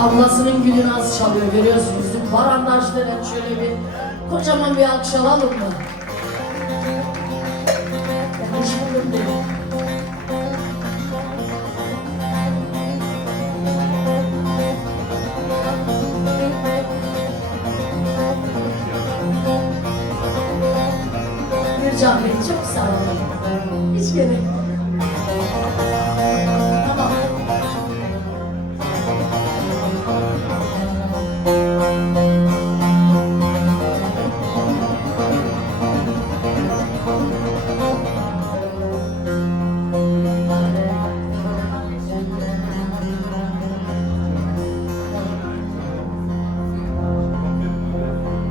Ablasının gülü nasıl çalıyor görüyorsunuz. Bizim Barandaş denen şöyle bir kocaman bir alkış alalım mı? Konuşmadım değil. Gürcan Bey çok sağ olun. Hiç gerek yok. Tamam.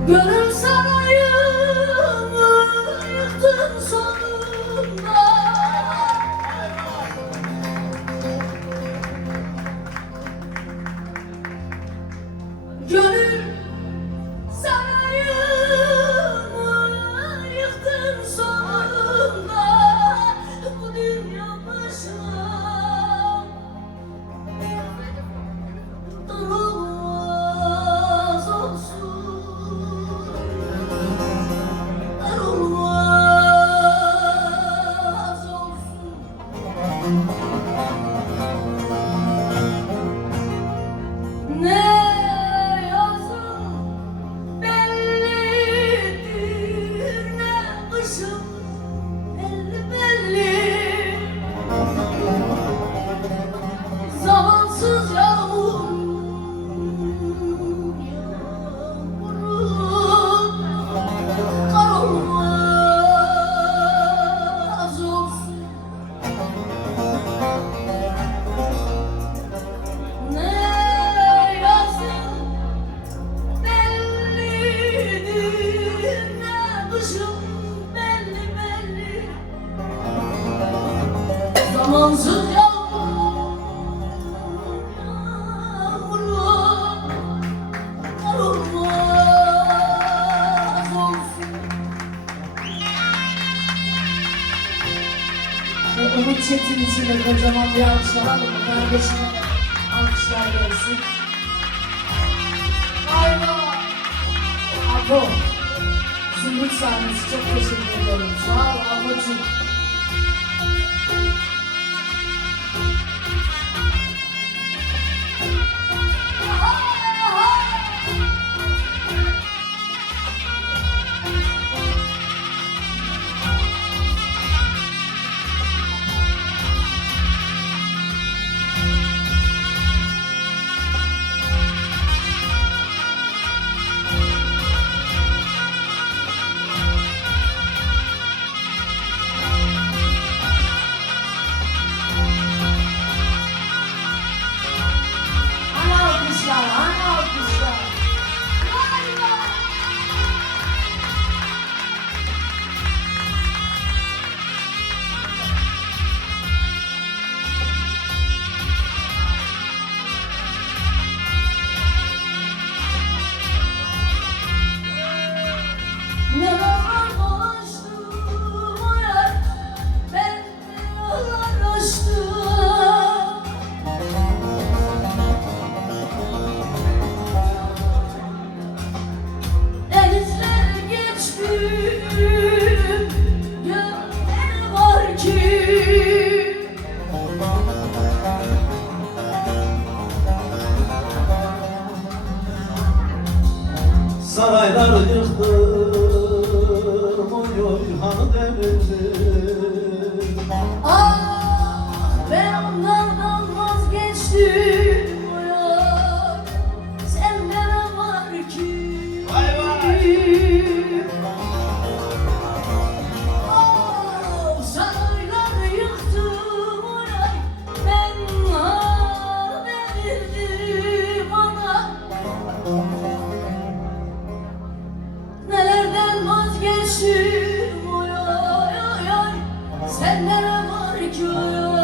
Gönül sarayımı yıktın sonunda. Gönül sarayımı yıktın sonunda. Bu dünya başına darılmaz olsun. Darılmaz olsun. Ne yazın bellidir, ne kışım belli belli. Zamansız yağmurun kar olmaz olsun. Ne yazın bellidir, ne kışım belli belli. Zamansız yağmurun kar olmaz olsun. Ve Umut Çetin için de kocaman bir alkış alalım mı? Kardeşime alkışlar gelsin. Ayva! Apo! Zümrüt sahnesi çok teşekkür ederim. Sağ ol ablacığım. Ana alkışlar, ana alkışlar. Ayva! Ne zaman dolaştım o yer, ben ne yollar açtım. Denizler geçtim, gönül var ki. Sarayları yıktım, oy oy hanı devirdim. Ah, ben onlardan vazgeçtim o yar. Sende ne var ki? Vay vay! Ah, sarayları yıktım o yar. Ben ona devirdim ona. Nelerden vazgeçtim oy oy oy oy. Sende ne var ki oy oy.